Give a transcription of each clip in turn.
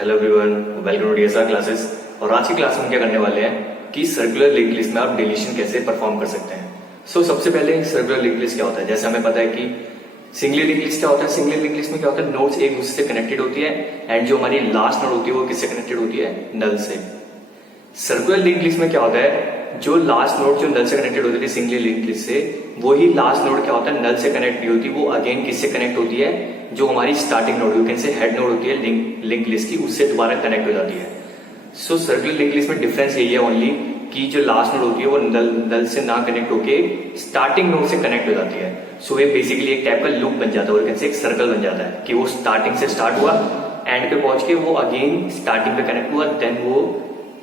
Hello everyone, welcome to DSR classes. और आज की क्लास में हम क्या करने वाले हैं कि सर्कुलर लिंक लिस्ट में आप डिलीशन कैसे परफॉर्म कर सकते हैं। सबसे पहले सर्कुलर लिंक लिस्ट क्या होता है। जैसे हमें पता है कि सिंगल लिंक लिस्ट क्या होता है। सिंगल लिंक लिस्ट में क्या होता है, नोड्स एक दूसरे से कनेक्टेड होती है एंड जो हमारी लास्ट नोड होती है वो किससे कनेक्टेड होती है, नल से। सर्कुलर लिंक लिस्ट में क्या होता है, जो लास्ट नोड जो नल से कनेक्टेड होती है सिंगल लिंक लिस्ट से, वही लास्ट नोड क्या होता है, नल से कनेक्ट नहीं होती, वो अगेन किससे कनेक्ट होती है, जो हमारी starting node you can say head nod होती है लिंक लिस्ट की, उससे दोबारा कनेक्ट हो जाती है। सर्कुलर लिंक लिस्ट में डिफरेंस यही है ओनली कि जो लास्ट नोड होती है वो नल से ना कनेक्ट होके स्टार्टिंग नोड से कनेक्ट हो जाती है। ये बेसिकली एक टाइप का लूप बन जाता है, और एक सर्कल बन जाता है कि वो स्टार्टिंग से स्टार्ट हुआ, एंड पे पहुंच के वो अगेन स्टार्टिंग पे कनेक्ट हुआ, देन वो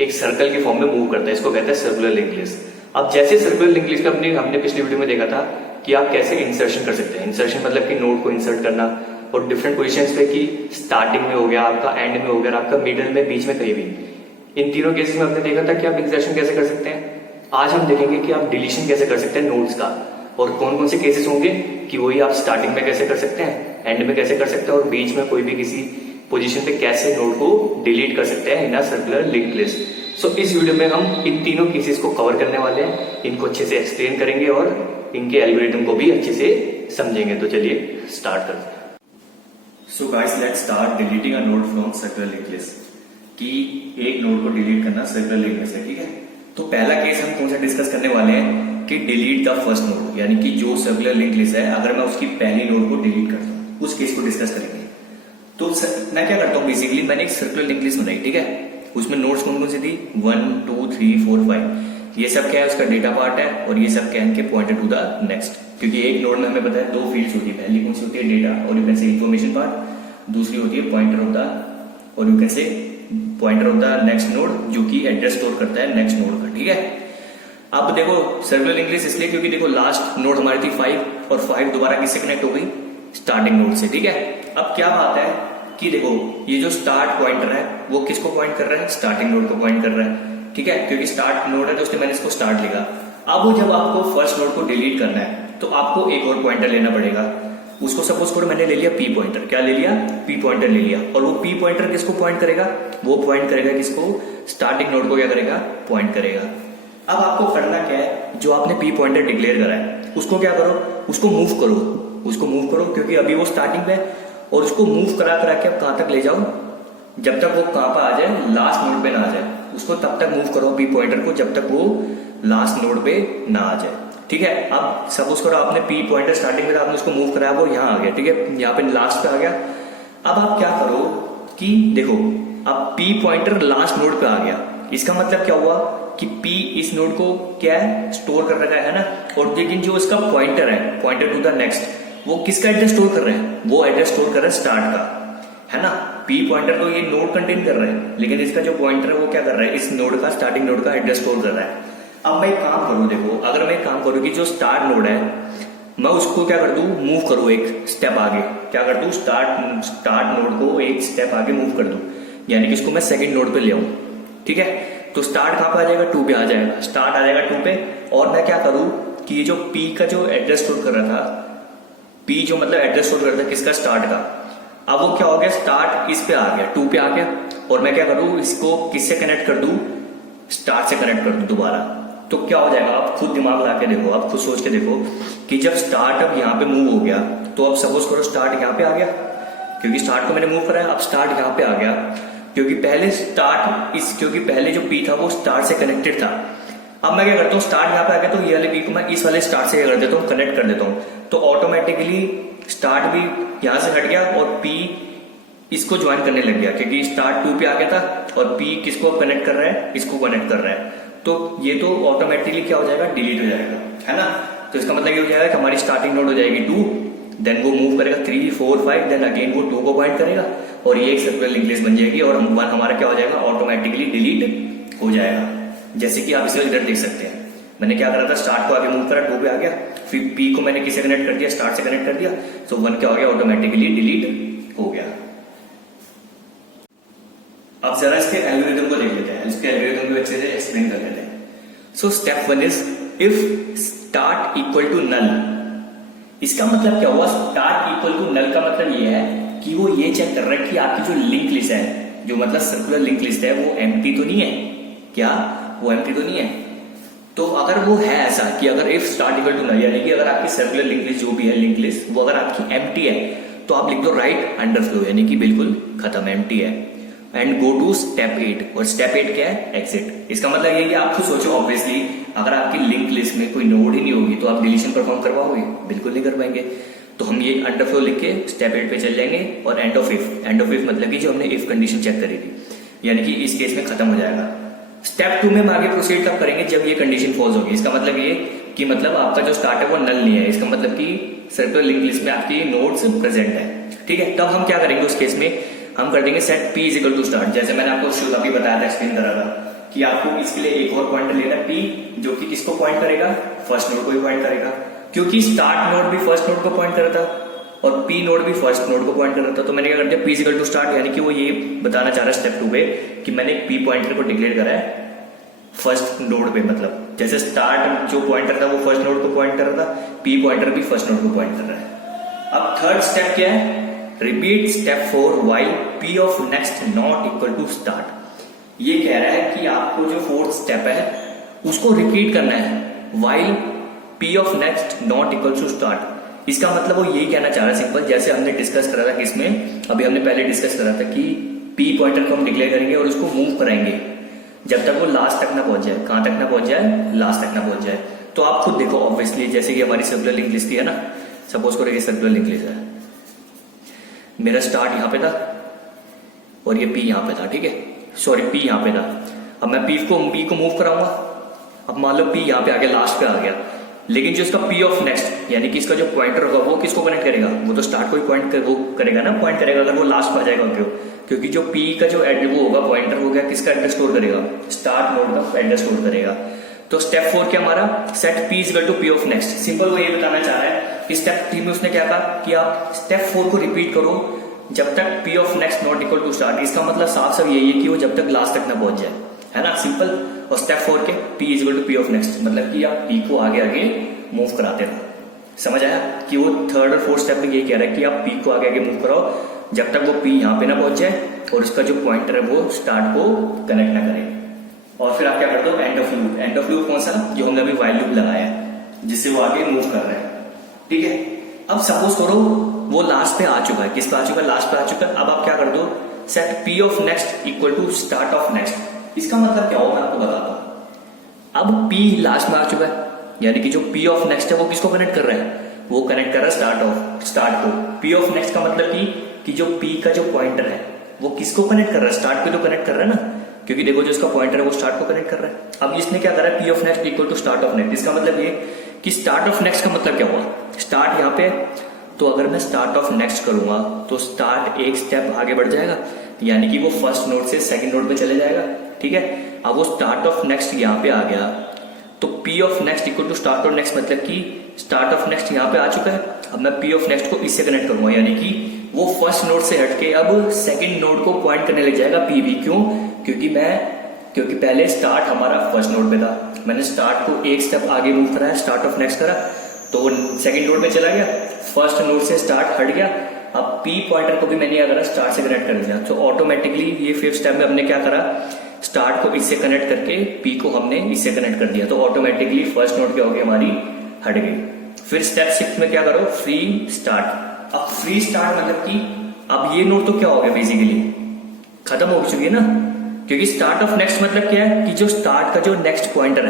एक सर्कल के फॉर्म में मूव करता है। इसको कहते हैं सर्कुलर लिंक लिस्ट। अब जैसे सर्कुलर लिंक लिस्ट में हमने पिछली वीडियो में देखा था कि आप कैसे इंसर्शन कर सकते हैं। इंसर्शन मतलब कि नोड को इंसर्ट करना और डिफरेंट पोजीशंस पे, कि स्टार्टिंग में हो गया आपका, एंड में हो गया आपका, मिडल में, बीच में, कहीं भी। इन तीनों केसेस में हमने देखा था कि आप इंसर्शन कैसे कर सकते हैं। आज हम देखेंगे कि आप डिलीशन कैसे कर सकते हैं नोड्स का, और कौन कौन से केसेस होंगे कि वही आप स्टार्टिंग में कैसे कर सकते हैं, एंड में कैसे कर सकते हैं, और बीच में कोई भी किसी पोजीशन पे कैसे नोड को डिलीट कर सकते हैं इन अ सर्कुलर लिंक लिस्ट। इस वीडियो में हम इन तीनों केसेस को कवर करने वाले हैं, इनको अच्छे से एक्सप्लेन करेंगे और इनके एल्गोरिथम को भी अच्छे से समझेंगे। तो चलिए स्टार्ट करते हैं। So guys, let's start deleting a node from circular link list. कि एक नोड को डिलीट करना सर्कुलर लिंक लिस्ट है, ठीक है। तो पहला केस हम कौन सा डिस्कस करने वाले हैं कि डिलीट द फर्स्ट नोड, यानी कि जो सर्कुलर लिंक लिस्ट है अगर मैं उसकी पहली नोड को डिलीट करता हूं, उस केस को डिस्कस करेंगे। तो मैं क्या करता हूं, बेसिकली मैंने एक सर्कुलर लिंक लिस्ट बनाई, ठीक है। उसमें नोड्स कौन कौन सी थी, 1 2 3 4 5। ये सब क्या है, उसका डेटा पार्ट है, और ये सब क्या है, पॉइंटर टू द नेक्स्ट। क्योंकि एक नोड में हमें पता है दो फील्ड्स होती है, पहली कौन सी होती है, डेटा और you can say information part, दूसरी होती है पॉइंटर ऑफ द, और you can say pointer of the next node, जो कि एड्रेस स्टोर करता है नेक्स्ट नोड का, ठीक है। अब देखो सर्कुलर लिंक लिस्ट इसलिए क्योंकि देखो लास्ट नोड हमारी थी 5, और 5 दोबारा किससे कनेक्ट हो गई, स्टार्टिंग नोड से, ठीक है। अब क्या बात है कि देखो ये जो स्टार्ट पॉइंटर है वो किसको पॉइंट कर रहा है, स्टार्टिंग नोड को पॉइंट कर रहा है, ठीक है। क्योंकि स्टार्ट नोड है तो उसने मैंने इसको स्टार्ट लिखा। अब जब आपको फर्स्ट नोड को डिलीट करना है तो आपको एक और पॉइंटर लेना पड़ेगा। उसको सपोज करो मैंने ले लिया पी पॉइंटर, क्या ले लिया, पी पॉइंटर ले लिया, और वो पी पॉइंटर किसको पॉइंट करेगा, वो पॉइंट करेगा किसको, स्टार्टिंग नोड को क्या करेगा, पॉइंट करेगा। अब आपको करना क्या है, जो आपने पी पॉइंटर डिक्लेयर करा है उसको क्या करो, उसको मूव करो, उसको मूव करो, क्योंकि अभी वो स्टार्टिंग पे है, और उसको मूव करा करा के अब कहां तक ले जाओ, जब तक वो कहां पर आ जाए, लास्ट नोड पे ना आ जाए, उसको तब तक मूव करो पी पॉइंटर को जब तक वो लास्ट नोड पे ना आ जाए, ठीक है। अब सपोज करो आपने पी पॉइंटर स्टार्टिंग में आपने उसको मूव कराया, वो यहाँ आ गया, ठीक है, यहाँ पे लास्ट पे आ गया। अब आप क्या करो कि देखो अब पी पॉइंटर लास्ट नोड पे आ गया, इसका मतलब क्या हुआ कि पी इस नोड को क्या है, स्टोर कर रखा है ना, और लेकिन जो इसका पॉइंटर है, पॉइंटर टू द नेक्स्ट, वो किसका एड्रेस स्टोर कर रहे हैं, वो एड्रेस स्टोर कर रहे हैं स्टार्ट का, है ना। पी पॉइंटर तो ये नोड कंटेन कर रहे हैं, लेकिन इसका जो पॉइंटर है वो क्या कर रहा है, इस नोड का, स्टार्टिंग नोड का एड्रेस स्टोर कर रहा है। अब मैं एक काम करूं, देखो अगर मैं एक काम करूं कि जो स्टार्ट नोड है मैं उसको क्या कर दूं, मूव करूं एक स्टेप आगे, क्या कर दूं, स्टार्ट नोड को एक स्टेप आगे मूव कर दूं, यानी कि इसको मैं सेकंड नोड पे ले आऊं, ठीक है। तो स्टार्ट कहां पे आ जाएगा, 2 पे आ जाएगा, स्टार्ट आ जाएगा 2 पे, और मैं क्या करूं कि ये जो पी का जो एड्रेस स्टोर कर रहा था, पी जो मतलब एड्रेस स्टोर करता है किसका, स्टार्ट का, अब वो क्या हो गया, स्टार्ट इस पे आ गया, 2 पे आ गया, और मैं क्या करूं, इसको किससे कनेक्ट कर दूं, स्टार्ट से कनेक्ट कर दूं दोबारा। तो क्या हो जाएगा, आप खुद दिमाग लगा के देखो, आप खुद सोच के देखो कि जब स्टार्ट अब यहाँ पे मूव हो गया, तो अब सपोज करो स्टार्ट यहाँ पे आ गया, क्योंकि स्टार्ट को मैंने मूव कराया, अब स्टार्ट यहाँ पे आ गया, क्योंकि पहले क्योंकि पहले जो पी था वो स्टार्ट से कनेक्टेड था। अब मैं क्या करता हूँ, स्टार्ट यहाँ पे आ गया तो ये वाले पी को मैं इस वाले स्टार्ट से क्या कर देता हूँ, कनेक्ट कर देता हूँ, तो ऑटोमेटिकली स्टार्ट भी यहां से हट गया और पी इसको ज्वाइन करने लग गया, क्योंकि स्टार्ट 2 पे आ गया था और पी किसको कनेक्ट कर रहा है, इसको कनेक्ट कर रहा है, तो ये तो ऑटोमेटिकली क्या हो जाएगा, डिलीट हो जाएगा, है ना। तो इसका मतलब ये हो जाएगा कि हमारी स्टार्टिंग नोड हो जाएगी 2, देन वो मूव करेगा 3 4 5, देन अगेन वो 2 को पॉइंट करेगा, और ये एक सर्कुलर लिंक लिस्ट बन जाएगी, और 1 हमारा क्या हो जाएगा, ऑटोमेटिकली डिलीट हो जाएगा। जैसे कि आप इसे इधर देख सकते हैं, मैंने क्या करा था, स्टार्ट को आगे मूव करा, 2 पे आ गया, फिर पी को मैंने किससे कनेक्ट कर दिया, स्टार्ट से कनेक्ट कर दिया, तो 1 क्या हो गया, ऑटोमेटिकली डिलीट हो गया। अब जरा इसके एल्गोरिथम को देख लेते हैं, इसके एल्गोरिथम को अच्छे से एक्सप्लेन कर लेते हैं। Step 1 is if start equal to null. इसका मतलब क्या हुआ, स्टार्ट इक्वल टू नल का मतलब ये है कि वो ये चेक कर रहा है कि आपकी जो लिंक लिस्ट है जो मतलब सर्कुलर लिंक लिस्ट है वो एम्प्टी तो नहीं है क्या, वो एम्प्टी तो नहीं है। तो अगर वो है ऐसा कि अगर if start equal to null, यानी कि अगर आपकी सर्कुलर लिंक लिस्ट जो भी है लिंक लिस्ट वो अगर आपकी एम्प्टी है तो आप लिख दो राइट अंडरफ्लो, यानी कि बिल्कुल खत्म, एम्प्टी है। एंड गो टू स्टेप 8, और स्टेप 8 क्या है, एग्जिट। इसका मतलब ये कि आप खुद सोचो, ऑब्वियसली अगर आपकी लिंक लिस्ट में कोई नोड ही नहीं होगी तो आप डिलीशन परफॉर्म करवाओगे, बिल्कुल नहीं कर पाएंगे। तो हम ये अंडरफ्लो लिख के स्टेप 8 पे चल जाएंगे, और end of if, end of if मतलब कि जो हमने इफ कंडीशन चेक करी थी, यानी कि इस केस में खत्म हो जाएगा। स्टेप 2 में हम आगे प्रोसीड तब करेंगे जब ये कंडीशन फॉल्स होगी। इसका मतलब ये कि मतलब आपका जो स्टार्ट है वो नल नहीं है, इसका मतलब कि सर्कुलर लिंक लिस्ट में आपकी नोड्स प्रेजेंट है, ठीक है। तब हम क्या करेंगे उस केस में, हम कर देंगे set p is equal to start. जैसे मैंने आपको अभी बताया था, एक्सप्लेन करा था कि आपको इसके लिए एक और पॉइंटर लेना p, जो कि किसको पॉइंट करेगा, फर्स्ट नोड को ही पॉइंट करेगा, क्योंकि स्टार्ट नोड भी फर्स्ट नोड को पॉइंट करता और p नोड भी फर्स्ट नोड को पॉइंट कर रहा था। तो मैंने क्या कर दिया, p is equal to start, यानी कि वो ये बताना चाह रहा है स्टेप 2 पे कि मैंने एक p पॉइंटर को डिक्लेयर करा है फर्स्ट नोड पे, मतलब जैसे स्टार्ट जो पॉइंटर था वो फर्स्ट नोड को पॉइंट कर रहा था, p पॉइंटर भी फर्स्ट नोड को पॉइंट कर रहा है। अब थर्ड स्टेप क्या है, repeat step 4 while p of next not equal to start. ये कह रहा है कि आपको जो फोर्थ स्टेप है उसको रिपीट करना है while p of next not equal to start. इसका मतलब वो यही कहना चाह रहा है सिंपल, जैसे हमने डिस्कस करा था किसमें, अभी हमने पहले डिस्कस करा था कि p पॉइंटर को हम डिक्लेयर करेंगे और उसको मूव कराएंगे जब तक वो लास्ट तक ना पहुंच जाए। कहां तक ना पहुंच जाए, लास्ट तक ना पहुंच जाए। तो आप खुद देखो, ऑब्वियसली जैसे कि हमारी सर्कुलर लिंक लिस्ट है ना, सपोज करो ये सर्कुलर लिंक लिस्ट है, मेरा स्टार्ट यहां पे था और ये p यहां पे था, ठीक है, सॉरी p यहां पे था। अब मैं p को मूव कराऊंगा, अब मान लो p यहां पे आ गया, लास्ट पे आ गया, लेकिन जो इसका p ऑफ नेक्स्ट यानी कि इसका जो पॉइंटर होगा वो किसको कनेक्ट करेगा, वो तो स्टार्ट को ही पॉइंट वो करेगा ना, पॉइंट करेगा अगर वो लास्ट पे आ जाएगा। क्यों, क्योंकि जो p का जो वो होगा पॉइंटर हो गया, किसका एड्रेस स्टोर करेगा, स्टार्ट नोड का एड्रेस स्टोर करेगा। तो स्टेप 4 क्या हमारा, set p is equal to p of next. Simple वो ये बताना चाह रहा है कि स्टेप 3 में उसने क्या कहा कि आप स्टेप 4 को रिपीट करो जब तक p of next not equal to start. इसका मतलब साफ साफ यही है कि वो जब तक लास्ट तक ना पहुंच जाए, है ना, सिंपल। और स्टेप 4 के p is equal to p of next, मतलब कि आप p को आगे आगे मूव कराते रहो। समझ आया कि वो थर्ड और फोर्थ स्टेप में ये कह रहा है कि आप p को आगे आगे मूव कराओ जब तक वो p यहाँ पे ना पहुंच जाए और उसका जो पॉइंटर है वो स्टार्ट को कनेक्ट ना करे। और फिर आप क्या करते हो, end of loop. End of loop कौन सा, जो हमने अभी वाइल लूप लगाया है जिससे वो आगे मूव कर रहा है, ठीक है। अब सपोज करो वो लास्ट पे आ चुका है, किस पे आ चुका है, लास्ट पे आ चुका है। अब आप क्या कर दो, set p of next equal to start of next. इसका मतलब क्या होगा मैं आपको बताता हूं। अब p लास्ट में आ चुका है, यानी कि जो p ऑफ नेक्स्ट है वो किसको कनेक्ट कर रहा है, वो कनेक्ट कर रहा है स्टार्ट को। p ऑफ नेक्स्ट का मतलब कि जो p का जो पॉइंटर है वो किसको कनेक्ट कर रहा है, स्टार्ट पे तो कनेक्ट कर रहा है ना, क्योंकि देखो जो इसका पॉइंटर है वो स्टार्ट को कनेक्ट कर रहा है। अब इसने क्या करा है, p of next equal to start of next. इसका मतलब ये कि स्टार्ट ऑफ नेक्स्ट का मतलब क्या हुआ, स्टार्ट यहाँ पे, तो अगर मैं स्टार्ट ऑफ नेक्स्ट करूंगा तो स्टार्ट एक स्टेप आगे बढ़ जाएगा, यानी कि वो फर्स्ट नोड से सेकंड नोड पे चले जाएगा, ठीक है। अब वो स्टार्ट ऑफ नेक्स्ट यहाँ पे आ गया तो p of next equal to start of next, मतलब कि स्टार्ट ऑफ नेक्स्ट यहाँ पे आ चुका है। अब मैं p ऑफ नेक्स्ट को इससे कनेक्ट करूंगा, यानी कि वो फर्स्ट नोड से हटके अब सेकंड नोड को पॉइंट करने लग जाएगा p भी। क्यों, क्योंकि पहले स्टार्ट हमारा फर्स्ट नोड पे था, मैंने स्टार्ट को एक स्टेप आगे मूव कराया, स्टार्ट ऑफ नेक्स्ट करा तो वो सेकंड नोड पे चला गया, फर्स्ट नोड से स्टार्ट हट गया। अब p पॉइंटर को भी मैंने अगर स्टार्ट से कनेक्ट कर दिया तो ऑटोमेटिकली ये फिफ्थ स्टेप में हमने क्या करा, स्टार्ट को इससे कनेक्ट करके p को हमने इससे कनेक्ट कर दिया, तो ऑटोमेटिकली फर्स्ट नोड क्या होगी हमारी, हट गई। फिर स्टेप 6 में क्या करो, फ्री स्टार्ट। अब फ्री स्टार्ट मतलब कि अब ये नोड तो क्या हो गया, बेसिकली खत्म हो चुकी है ना, क्योंकि स्टार्ट ऑफ नेक्स्ट मतलब क्या है कि जो स्टार्ट का जो नेक्स्ट पॉइंटर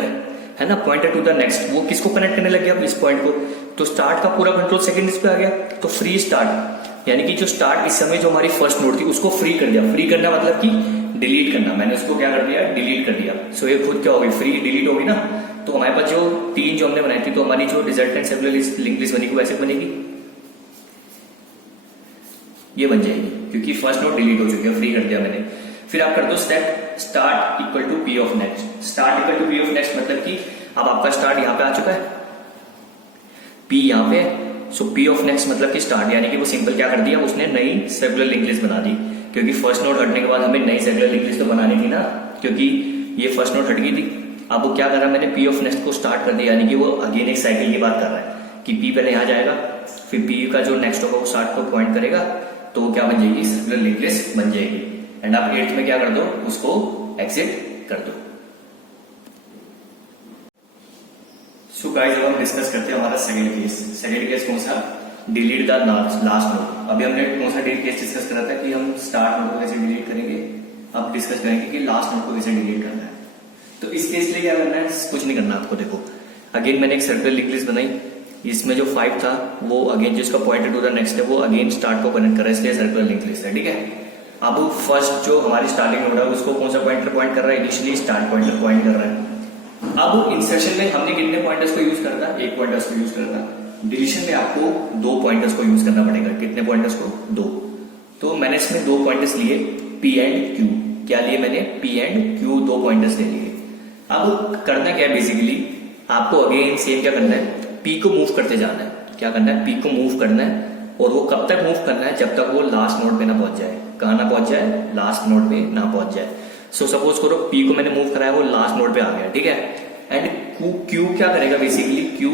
है ना, पॉइंटर टू द नेक्स्ट, वो किसको कनेक्ट करने लग गया इस पॉइंट को, तो स्टार्ट का पूरा कंट्रोल सेकंड इस पे आ गया। तो फ्री स्टार्ट यानी कि जो स्टार्ट इस समय जो हमारी फर्स्ट नोड थी उसको फ्री कर दिया। फ्री करना मतलब कि डिलीट करना, मैंने उसको क्या कर दिया, डिलीट कर दिया। सो ये खुद क्या होगी, फ्री डिलीट होगी ना। तो हमारे पास जो तीन जो हमने बनाई थी, तो हमारी जो रिजल्टेंट सर्कुलर लिंक लिस्ट बनेगी वैसे बनेगी, ये बन जाएगी, क्योंकि फर्स्ट नोड डिलीट हो चुकी है, फ्री कर दिया मैंने। फिर आप कर दो step start equal to p of next. Start equal to p of next मतलब कि अब आपका स्टार्ट यहाँ पे आ चुका है, p यहाँ पे, सो p ऑफ नेक्स्ट मतलब कि स्टार्ट, यानी कि वो सिंपल क्या कर दिया, उसने नई सर्कुलर लिंक लिस्ट बना दी। क्योंकि फर्स्ट नोड हटने के बाद हमें नई सर्कुलर लिंक लिस्ट तो बनानी थी ना, क्योंकि ये फर्स्ट नोड हट गई थी। अब वो क्या कर रहा है, मैंने p ऑफ नेक्स्ट को स्टार्ट कर दिया, यानी कि वो अगेन एक साइकिल की बात कर रहा है कि p पहले यहाँ जाएगा, फिर p का जो नेक्स्ट होगा वो स्टार्ट को पॉइंट करेगा, तो वो क्या बन जाएगी, सर्कुलर लिंक लिस्ट बन जाएगी। एंड आप 8th में क्या कर दो, उसको एग्जिट कर दो। सो गाइस अब हम डिस्कस करते हैं हमारा सेकंड केस। सेकंड केस कौन सा, डिलीट द लास्ट नोड। अभी हमने कौन सा केस डिस्कस करा था कि हम स्टार्ट नोड को कैसे डिलीट करेंगे, अब डिस्कस करेंगे कि लास्ट नोड को कैसे डिलीट करना है। तो इस केस के लिए क्या करना है, कुछ नहीं करना आपको। देखो अगेन मैंने एक सर्कुलर लिंक लिस्ट बनाई, इसमें जो 5 था वो अगेन जिसका पॉइंटर टू द नेक्स्ट है वो अगेन स्टार्ट को कनेक्ट कर रहा है, इसलिए सर्कुलर लिंक लिस्ट है, ठीक है। अब फर्स्ट जो हमारी स्टार्टिंग नोड है उसको कौन सा पॉइंटर पॉइंट कर रहा है, इनिशियली स्टार्ट पॉइंटर पॉइंट कर रहा है। अब इंसर्शन में हमने कितने पॉइंटर्स को यूज करना, एक पॉइंटर्स को यूज करना। डिलीशन में आपको 2 पॉइंटर्स को यूज करना पड़ेगा। कितने पॉइंटर्स को, 2। तो मैंने इसमें 2 पॉइंटर्स लिए, P एंड Q। क्या लिए मैंने, P एंड Q, 2 पॉइंटर्स ले लिए। अब करना क्या है, बेसिकली आपको अगेन सेम क्या करना है, P को मूव करते जाना है। क्या करना है, P को मूव करना है, और वो कब तक मूव करना है, जब तक वो लास्ट नोड पे ना पहुंच जाए। कहां ना पहुंच जाए, लास्ट नोड पे ना पहुंच जाए। सो सपोज करो P को मैंने मूव कराया, वो लास्ट नोड पे आ गया, ठीक है। एंड Q क्या करेगा, बेसिकली Q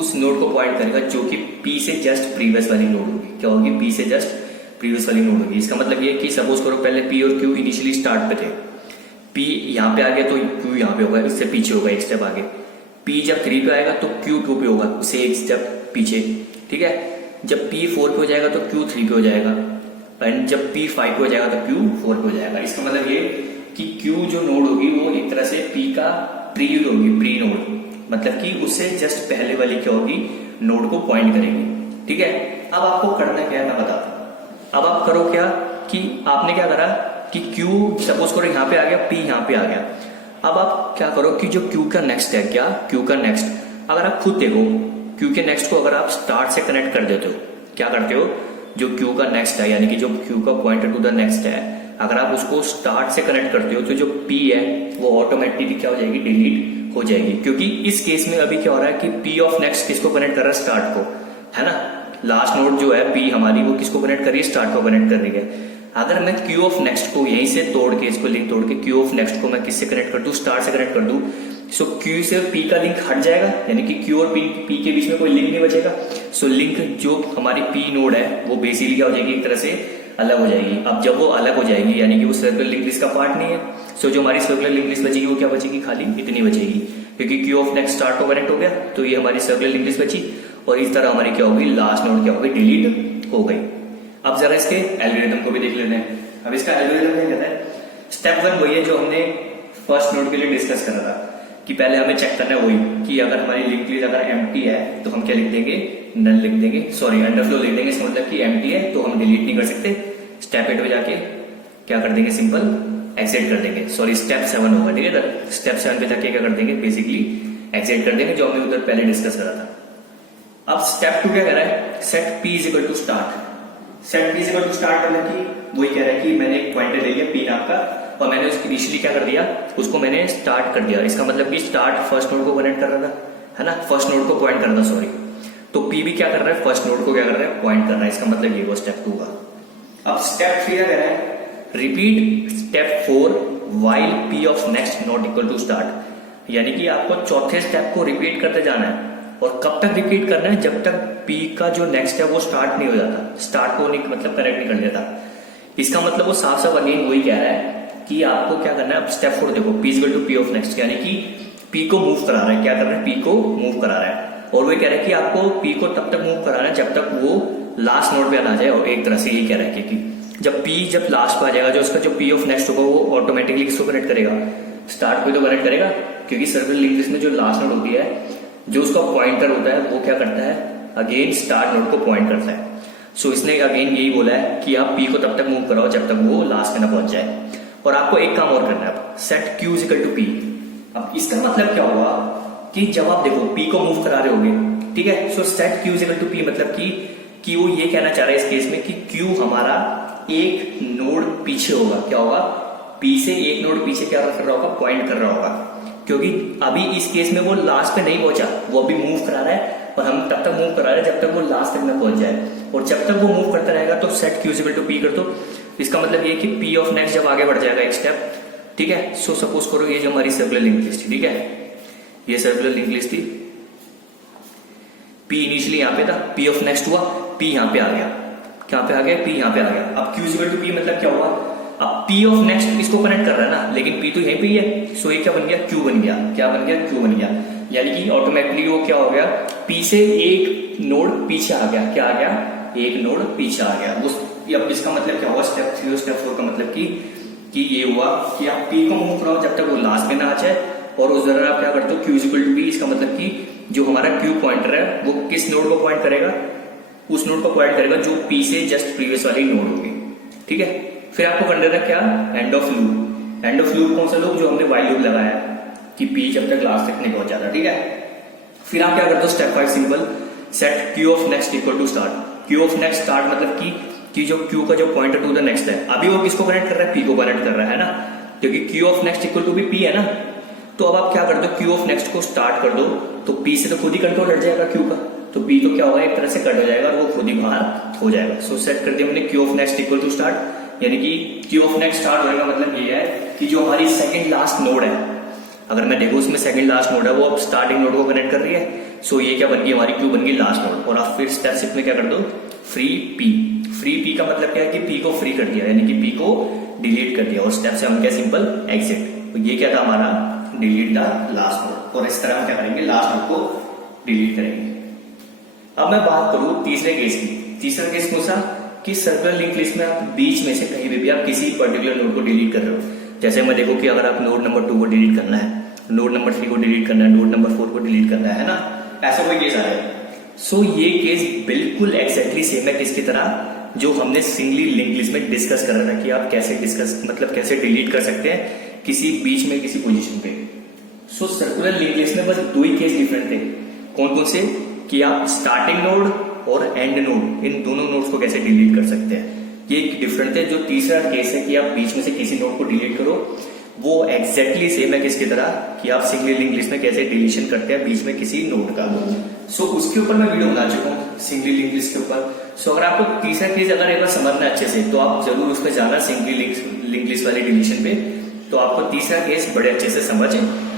उस नोड को पॉइंट करेगा जो कि P से जस्ट प्रीवियस वाली नोड होगी। क्या होगी, P से जस्ट प्रीवियस वाली नोड होगी। इसका मतलब ये कि सपोज करो पहले P और Q इनिशियली स्टार्ट पे थे, P यहाँ पे आ गया तो Q यहाँ पे होगा, इससे पीछे होगा एक स्टेप आगे। P जब 3 पे आएगा तो Q 2 पे होगा, उससे एक स्टेप पीछे, ठीक है। जब P 4 पे हो जाएगा तो Q 3 पे हो जाएगा, एंड जब P 5 पे हो जाएगा तो Q 4 पे हो जाएगा। इसका मतलब ये कि Q जो नोड होगी वो एक तरह से P का प्री होगी, प्री नोड, मतलब कि उससे जस्ट पहले वाली क्या होगी, नोड को पॉइंट करेगी, ठीक है। अब आपको करना क्या है मैं बताता हूं। अब आप करो क्या कि आपने क्या करा कि Q सपोज करो यहाँ पे आ गया, P यहाँ पे आ गया। अब आप क्या करो कि जो Q का नेक्स्ट है, क्या Q का नेक्स्ट, अगर आप खुद देखो Q के नेक्स्ट को अगर आप स्टार्ट से कनेक्ट कर देते हो, क्या करते हो, जो Q का नेक्स्ट है यानी कि जो Q का पॉइंटर टू द नेक्स्ट है, अगर आप उसको स्टार्ट से कनेक्ट करते हो तो जो P है वो ऑटोमेटिकली क्या हो जाएगी, डिलीट हो जाएगी। क्योंकि इस केस में अभी क्या हो रहा है कि P ऑफ नेक्स्ट किसको कनेक्ट कर रहा है, स्टार्ट को, है ना। लास्ट नोड जो है P हमारी वो किसको कनेक्ट कर रही है, स्टार्ट को कनेक्ट कर रही है। अगर मैं Q ऑफ नेक्स्ट को यहीं से तोड़ के, इसको लिंक तोड़ के Q ऑफ नेक्स्ट को मैं किससे कनेक्ट कर दूं, स्टार्ट से कनेक्ट कर दूं, सो Q से P का लिंक हट जाएगा, यानी कि Q और P के बीच में कोई लिंक नहीं बचेगा। सो लिंक जो हमारी P नोड है वो बेसिकली क्या हो जाएगी, एक तरह से अलग हो जाएगी। अब जब वो अलग हो जाएगी यानी कि वो सर्कुलर लिंक लिस्ट का पार्ट नहीं है, सो जो हमारी सर्कुलर लिंक लिस्ट बचेगी वो क्या बचेगी, खाली इतनी बचेगी। क्योंकि Q ऑफ नेक्स्ट स्टार्ट को कनेक्ट हो गया तो ये हमारी सर्कुलर लिंक लिस्ट बची, और इस तरह हमारी क्या होगी, लास्ट नोड क्या होगी, डिलीट हो गई। अब जरा इसके एल्गोरिथम को भी देख लेते हैं। अब इसका एल्गोरिथम क्या कहता है, स्टेप 1 वही है जो हमने फर्स्ट नोड के लिए डिस्कस करा था कि पहले हमें चेक करना है वही कि अगर हमारी लिंक लिस्ट अगर एम्प्टी है तो हम क्या लिख देंगे, नल लिख देंगे, सॉरी अंडरफ्लो लिख देंगे। इसका मतलब कि एम्प्टी है तो हम डिलीट नहीं कर सकते। स्टेप 8 पे जाके क्या कर देंगे, सिंपल एग्जिट कर देंगे। सॉरी स्टेप 7 होगा, ठीक है। स्टेप 7 पे जाके क्या कर देंगे, बेसिकली एग्जिट कर देंगे, जो हमने उधर पहले डिस्कस करा था। अब स्टेप 2 क्या कह रहा है, set P is equal to start. Set P is equal to start मतलब कि वही कह रहा है कि मैंने एक पॉइंटर ले लिया P नाम का, और मैंने उसकी इनिशियली क्या कर दिया, उसको मैंने स्टार्ट कर दिया। इसका मतलब कि स्टार्ट फर्स्ट नोड को कनेक्ट कर रहा था, है ना, फर्स्ट नोड को पॉइंट कर रहा था, सॉरी। तो P भी क्या कर रहा है, फर्स्ट नोड को क्या कर रहा है, पॉइंट कर रहा है। इसका मतलब ये वो स्टेप 2 का। अब स्टेप 3 क्या कह रहा है, repeat step 4 while P of next not equal to start. यानी कि आपको चौथे स्टेप को रिपीट करते जाना है, और कब तक रिपीट करना है, जब तक P का जो नेक्स्ट है वो स्टार्ट नहीं हो जाता, स्टार्ट को नहीं मतलब कनेक्ट नहीं कर लेता। इसका मतलब वो साफ साफ अगेन वही कह रहा है कि आपको क्या करना है। अब स्टेप 4 देखो, P equal to P of next, यानी कि P को मूव करा रहा है। क्या कर रहा है, P को मूव करा रहा है, और वो कह रहा है कि आपको P को तब तक मूव कराना है जब तक वो लास्ट नोड पे आ जाए। और एक तरह से ये कह रहा है कि जब P जब लास्ट पे आ जाएगा, जो उसका जो P ऑफ नेक्स्ट होगा वो ऑटोमेटिकली किसको कनेक्ट करेगा, स्टार्ट को तो कनेक्ट करेगा। क्योंकि सर्कुलर लिंक लिस्ट में जो लास्ट नोड होती है, जो उसका पॉइंटर होता है वो क्या करता है, अगेन स्टार्ट नोड को पॉइंट करता है। सो इसने अगेन यही बोला है कि आप P को तब तक मूव कराओ जब तक वो लास्ट में ना पहुंच जाए। और आपको एक काम और करना है, set Q is equal to P। अब इसका मतलब क्या हुआ कि जब आप देखो P को मूव करा रहे होगे, ठीक है। So set Q is equal to P मतलब कि वो ये कहना चाह रहा है इस केस में कि Q हमारा एक नोड पीछे होगा। क्या होगा, P से एक नोड पीछे क्या कर रहा होगा, पॉइंट कर रहा होगा। क्योंकि अभी इस केस में वो लास्ट पे नहीं पहुंचा, वो अभी मूव करा रहा है, और हम तब तक मूव करा रहे हैं जब तक वो लास्ट तक ना पहुंच जाए। और जब तक वो मूव करता रहेगा तो set Q is equal to P कर दो। इसका मतलब ये कि P ऑफ नेक्स्ट जब आगे बढ़ जाएगा एक स्टेप, ठीक है। सो सपोज करो ये जो हमारी सर्कुलर लिंक लिस्ट थी, ठीक है, ये सर्कुलर लिंक लिस्ट थी। P इनिशियली यहाँ पे था, P ऑफ नेक्स्ट हुआ, P यहाँ पे आ गया, कहाँ पे आ गया, P यहाँ पे आ गया। अब Q is equal to P मतलब क्या हुआ, अब P ऑफ नेक्स्ट इसको कनेक्ट कर रहा है ना, लेकिन P तो यहीं पे ही है, सो ये क्या बन गया, Q बन गया। क्या बन गया, Q बन गया। यानी कि ऑटोमेटिकली वो क्या हो गया, P से एक नोड पीछे आ गया। क्या आ गया, एक नोड पीछे आ गया। उस अब इसका मतलब क्या हुआ, स्टेप 3 और स्टेप 4 का मतलब कि ये हुआ कि आप P को मूव कराओ जब तक वो लास्ट में ना आ जाए, और उस दौरान आप क्या करते हो, Q इक्वल टू P। इसका मतलब कि जो हमारा Q पॉइंटर है वो किस नोड को पॉइंट करेगा, उस नोड को पॉइंट करेगा जो P से जस्ट प्रीवियस वाली नोड होगी। ठीक है, फिर आपको कर देना क्या, end of loop. End of loop कौन सा लूप, जो हमने वाइल लूप लगाया कि P जब तक लास्ट तक नहीं पहुंच जाता। ठीक है, फिर आप क्या करते हो, step 5 simple, set Q of next equal to start. Q of next start मतलब कि जो Q का जो पॉइंटर टू द नेक्स्ट है, अभी वो किसको कनेक्ट कर रहा है, P को कनेक्ट कर रहा है ना, क्योंकि Q of next equal to भी P है ना। तो अब आप क्या कर दो, Q ऑफ नेक्स्ट को स्टार्ट कर दो, तो P से तो खुद ही कंट्रोल हट जाएगा Q का, तो P तो क्या होगा, एक तरह से कट हो जाएगा और वो खुद ही बाहर हो जाएगा। सो सेट कर दिया मैंने Q of next equal to start, यानी कि Q ऑफ नेक्स्ट स्टार्ट होने का मतलब ये है कि जो हमारी सेकंड लास्ट नोड है, अगर मैं देखूं उसमें सेकंड लास्ट नोड है, वो अब स्टार्टिंग नोड को कनेक्ट कर रही है। सो ये क्या बन गई, हमारी Q बन गई लास्ट नोड। और आप फिर स्टेप 6 में क्या कर दो, फ्री P। फ्री P का मतलब क्या है कि P को फ्री कर दिया, यानी कि P को डिलीट कर दिया। और स्टेप 7 क्या, सिंपल एग्जिट। तो ये क्या था हमारा, डिलीट द लास्ट नोड। और इस तरह हम क्या करेंगे, लास्ट नोड को डिलीट करेंगे। अब मैं बात करूं तीसरे केस की। तीसरा केस कौन सा, कि सर्कुलर लिंक लिस्ट में आप बीच में से कहीं भी आप किसी पर्टिकुलर नोड को डिलीट कर रहे हो। जैसे मैं देखो कि अगर आप नोड नंबर 2 को डिलीट करना है, नोड नंबर 3 को डिलीट करना है, नोड नंबर 4 को डिलीट करना है ना, ऐसा कोई केस आ रहा है। सो ये केस बिल्कुल एग्जैक्टली सेम है किसकी तरह, जो हमने सिंगली लिंक लिस्ट में डिस्कस कर रहा था कि आप कैसे डिस्कस मतलब कैसे डिलीट कर सकते हैं किसी बीच में किसी पोजीशन पे। सो सर्कुलर लिंक लिस्ट में बस 2 ही केस डिफरेंट थे। कौन कौन से, कि आप स्टार्टिंग नोड और एंड नोड, इन दोनों नोड्स को कैसे डिलीट कर सकते हैं, ये डिफरेंट है। जो तीसरा केस है कि आप बीच में से किसी नोड को डिलीट करो, वो एग्जैक्टली सेम है किसकी तरह, कि आप सिंगली लिंक लिस्ट में कैसे डिलीशन करते हैं बीच में किसी नोड का। सो उसके ऊपर मैं वीडियो बना चुका हूँ सिंगली लिंक लिस्ट के ऊपर। सो अगर आपको तीसरा केस अगर एक बार समझना अच्छे से, तो आप जरूर उस पर जाना सिंगली लिंक लिस्ट वाले डिलीशन पे, तो आपको तीसरा केस बड़े अच्छे से समझ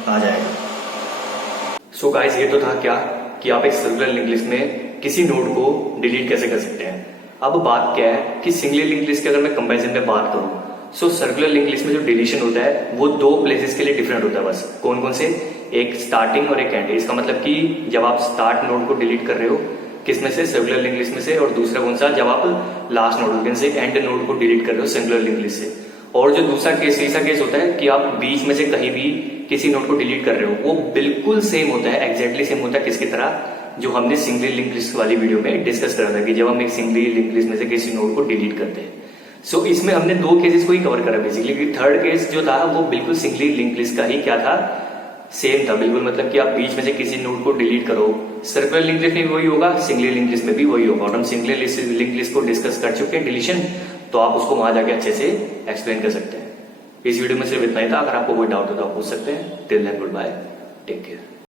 आ जाएगा। सो गाइस, ये तो था क्या कि आप एक सर्कुलर लिंक लिस्ट में किसी नोड को डिलीट कैसे कर सकते हैं। अब बात क्या है कि सिंगली लिंक लिस्ट की अगर मैं कंपैरिजन में बात करूं, सो सर्कुलर लिंक लिस्ट में जो डिलीशन होता है वो 2 प्लेसेस के लिए डिफरेंट होता है बस। कौन कौन से, एक स्टार्टिंग और एक एंड। इसका मतलब कि जब आप स्टार्ट नोड को डिलीट कर रहे हो किसमें से, सर्कुलर लिंक लिस्ट में से, और दूसरा कौन सा, जब आप लास्ट नोड से एंड नोड को डिलीट कर रहे हो सिंगुलर लिंक लिस्ट से। और जो दूसरा केस, तीसरा केस होता है कि आप बीच में से कहीं भी किसी नोड को डिलीट कर रहे हो, वो बिल्कुल सेम होता है, एग्जैक्टली सेम होता है किसकी तरह, जो हमने सिंगली लिंक लिस्ट वाली वीडियो में डिस्कस करा था कि जब हम एक सिंगली लिंक लिस्ट में से किसी नोड को डिलीट करते हैं। सो इसमें हमने 2 केसेस को ही कवर करा बेसिकली। थर्ड केस जो था वो बिल्कुल सिंगली लिंक लिस्ट का ही क्या था, सेम था बिल्कुल। मतलब कि आप बीच में से किसी नोड को डिलीट करो, सर्कुलर लिंक लिस्ट में भी वही होगा, सिंगली लिंक लिस्ट में भी वही होगा। और हम सिंगली लिंक लिस्ट को डिस्कस कर चुके हैं डिलीशन, तो आप उसको वहां जाके अच्छे से एक्सप्लेन कर सकते हैं। इस वीडियो में सिर्फ इतना ही था। अगर आपको कोई डाउट हो तो आप पूछ सकते हैं। Till then goodbye, take care.